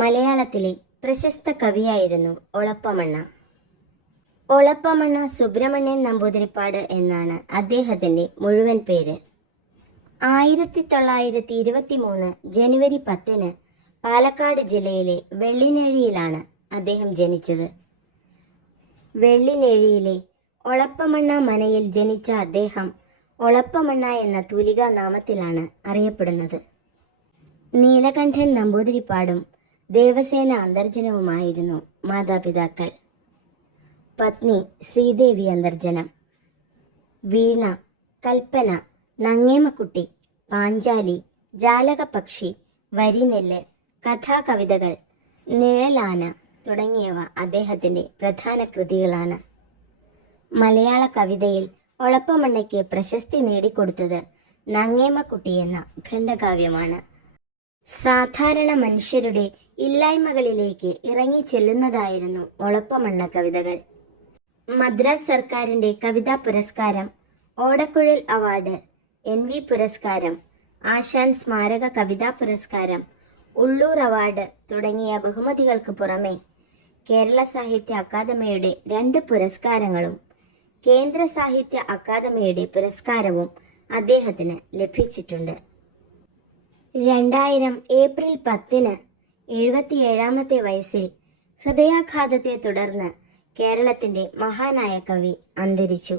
മലയാളത്തിലെ പ്രശസ്ത കവിയായിരുന്നു ഒളപ്പമണ്ണ. ഒളപ്പമണ്ണ സുബ്രഹ്മണ്യൻ നമ്പൂതിരിപ്പാട് എന്നാണ് അദ്ദേഹത്തിന്റെ മുഴുവൻ പേര്. ആയിരത്തി തൊള്ളായിരത്തി ഇരുപത്തി മൂന്ന് ജനുവരി പത്തിന് പാലക്കാട് ജില്ലയിലെ വെള്ളിനേഴിയിലാണ് അദ്ദേഹം ജനിച്ചത്. വെള്ളിനേഴിയിലെ ഒളപ്പമണ്ണ മനയിൽ ജനിച്ച അദ്ദേഹം ഒളപ്പമണ്ണ എന്ന തൂലികാ നാമത്തിലാണ് അറിയപ്പെടുന്നത്. നീലകണ്ഠൻ നമ്പൂതിരിപ്പാടും ദേവസേന അന്തർജനവുമായിരുന്നു മാതാപിതാക്കൾ. പത്നി ശ്രീദേവി അന്തർജനം. വീണ കൽപ്പന നങ്ങേമക്കുട്ടി പാഞ്ചാലി ജാലകപക്ഷി വരിനെല്ല് കഥാകവിതകൾ നിഴലാന തുടങ്ങിയവ അദ്ദേഹത്തിന്റെ പ്രധാന കൃതികളാണ്. മലയാള കവിതയിൽ ഒളപ്പമണ്ണയ്ക്ക് പ്രശസ്തി നേടിക്കൊടുത്തത് നങ്ങേമക്കുട്ടി എന്ന ഖണ്ഡകാവ്യമാണ്. സാധാരണ മനുഷ്യരുടെ ഇല്ലായ്മകളിലേക്ക് ഇറങ്ങി ചെല്ലുന്നതായിരുന്നു ഒളപ്പമണ്ണ കവിതകൾ. മദ്രാസ് സർക്കാരിന്റെ കവിതാ പുരസ്കാരം ഓടക്കുഴൽ അവാർഡ് എൻ വി പുരസ്കാരം ആശാൻ സ്മാരക കവിതാ പുരസ്കാരം ഉള്ളൂർ അവാർഡ് തുടങ്ങിയ ബഹുമതികൾക്ക് പുറമെ കേരള സാഹിത്യ അക്കാദമിയുടെ രണ്ട് പുരസ്കാരങ്ങളും കേന്ദ്ര സാഹിത്യ അക്കാദമിയുടെ പുരസ്കാരവും അദ്ദേഹത്തിന് ലഭിച്ചിട്ടുണ്ട്. രണ്ടായിരം ഏപ്രിൽ പത്തിന് എഴുപത്തിയേഴാമത്തെ വയസ്സിൽ ഹൃദയാഘാതത്തെ തുടർന്ന് കേരളത്തിന്റെ മഹാനായ കവി അന്തരിച്ചു.